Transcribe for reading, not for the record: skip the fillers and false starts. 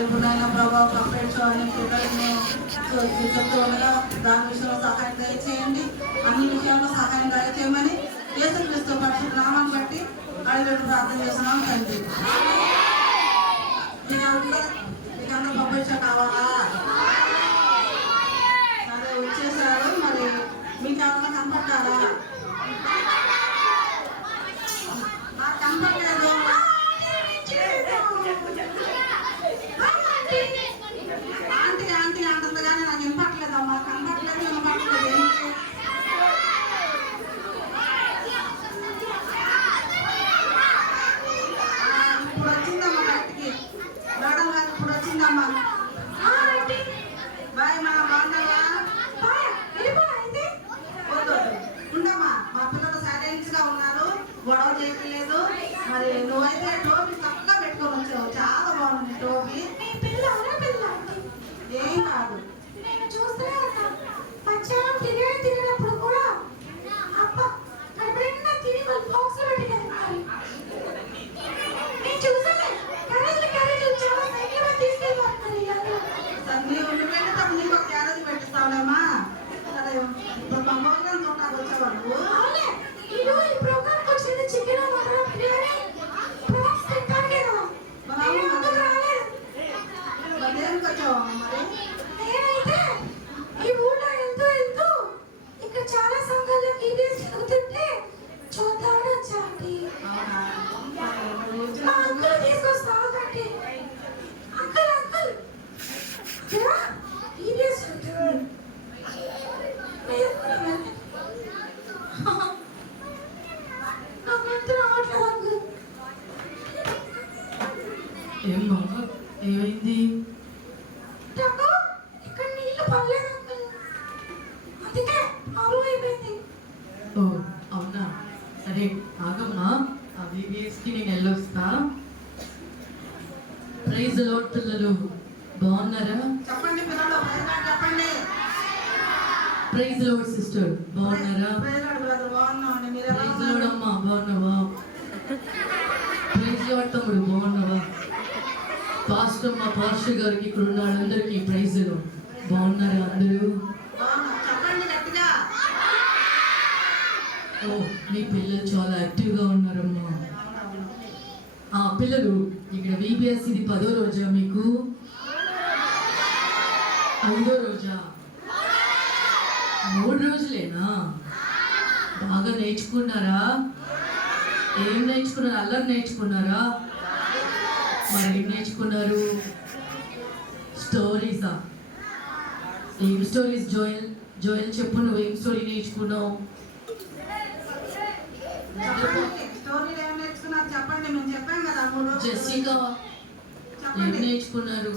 ప్రభావ పంపించాలని పిల్లలను చెప్తూ ఉండగా దాని విషయంలో సహాయం దయచేయండి. అన్ని విషయంలో సహాయం దయచేయమని యేసుక్రీస్తు పరిశుద్ధ నామాన్ని బట్టి అడిగి ప్రార్థన చేస్తున్నాం తండ్రి. మీకందరూ పంపించా కావాలా? సరే వచ్చేసారు. మరి మీకు ఏమన్నా కనపడ్డారా? నాకు కనపడలేదు. ఆంటీ ఆంటీ అంటుంది కానీ నాకు వినపట్లేదమ్మా. కనపట్లేదు, వినపట్లేదు. ఇప్పుడు వచ్చిందమ్మా బయటికి. మేడం గారు ఇప్పుడు వచ్చిందమ్మా. బాయ్ మా బాగున్నావా? వద్దు ఉండమ్మా. మా పిల్లలు సైలెన్స్ గా ఉన్నారు, గొడవ చేయట్లేదు. మరి నువ్వైతే టోపీ చక్కగా పెట్టుకొని వచ్చావు, చాలా బాగుంది టోపీ. ఏం కాదు. నేను చూస్తూనే ఉన్నా. మధ్యాహ్నం తినేటప్పుడు కూడా అబ్బ కడుపునిండా తిని వాళ్ళు బాక్స్ లో పెట్టి తింటున్నారు. నేను చూసాను క్యారేజ్ చాలా సైకిల్ తీసుకెళ్ళిపోతున్నారు. నీవు పెట్టేటప్పుడు నీకు ఒక క్యారేజ్ పెట్టిస్తావులేమ్మా. సరే ఇప్పుడు మా ప్రోగ్రామ్ చూడటానికి వచ్చేవాళ్ళు. ఈ ప్రోగ్రామ్కి వచ్చింది చికెన్ మటన్ బిర్యానీ ప్రాన్స్ తింటానికి కదా. దేనికి వచ్చావా మరి? నేనైతే ఈ ఊళ్ళో వెళ్తూ ఇక్కడ చాలా సంఘాలు ఈవెంట్స్ జరుగుతుంటే చూద్దామని వచ్చాండి. మా అంకుల్ తీసుకొస్తా ఒకటి. అంకుల్ ఈవెంట్స్ ఏం బాబా ఏమైంది? ఇక్కడ నీళ్ళు పడలేదు అంకుల్, అందుకే ఆరు అయిపోయింది. ఓ అవునా, సరే ఆగమ్మా. ఆ VBSకి నేను వెళ్ళొస్తా. ప్రైజ్ లార్డ్ పిల్లలు, బాగున్నారా? చెప్పండి పిల్లలు, చెప్పండి. ప్రైజ్ లార్డ్ సిస్టర్, బాగున్నారా? ప్రైజ్ లార్డ్ అమ్మా, బాగున్నావా? ప్రైజ్ లార్డ్ తమ్ముడు, బాగున్నావా? పాస్టర్ గారికి ఇక్కడ ఉన్న వాళ్ళందరికీ ప్రైజ్ లార్డ్. బాగున్నారా అందరూ? చెప్పండి గట్టిగా. ఓ మీ పిల్లలు చాలా యాక్టివ్గా ఉన్నారమ్మా. పిల్లలు ఇక్కడ VBS ఇది 10వ రోజా మీకు? 5వ రోజా? 3 రోజులేనా? బాగా నేర్చుకున్నారా? ఏం నేర్చుకున్నారు? అల్లరి నేర్చుకున్నారా? మరి ఏం నేర్చుకున్నారు? స్టోరీసా? ఏం స్టోరీస్? జోయల్ చెప్పు, నువ్వేం స్టోరీ నేర్చుకున్నావు? స్టోరీలు ఏం నేర్చుకున్నారు చెప్పండి. మేము చెప్పాం కదా. జెసికా ఏం నేర్చుకున్నారు?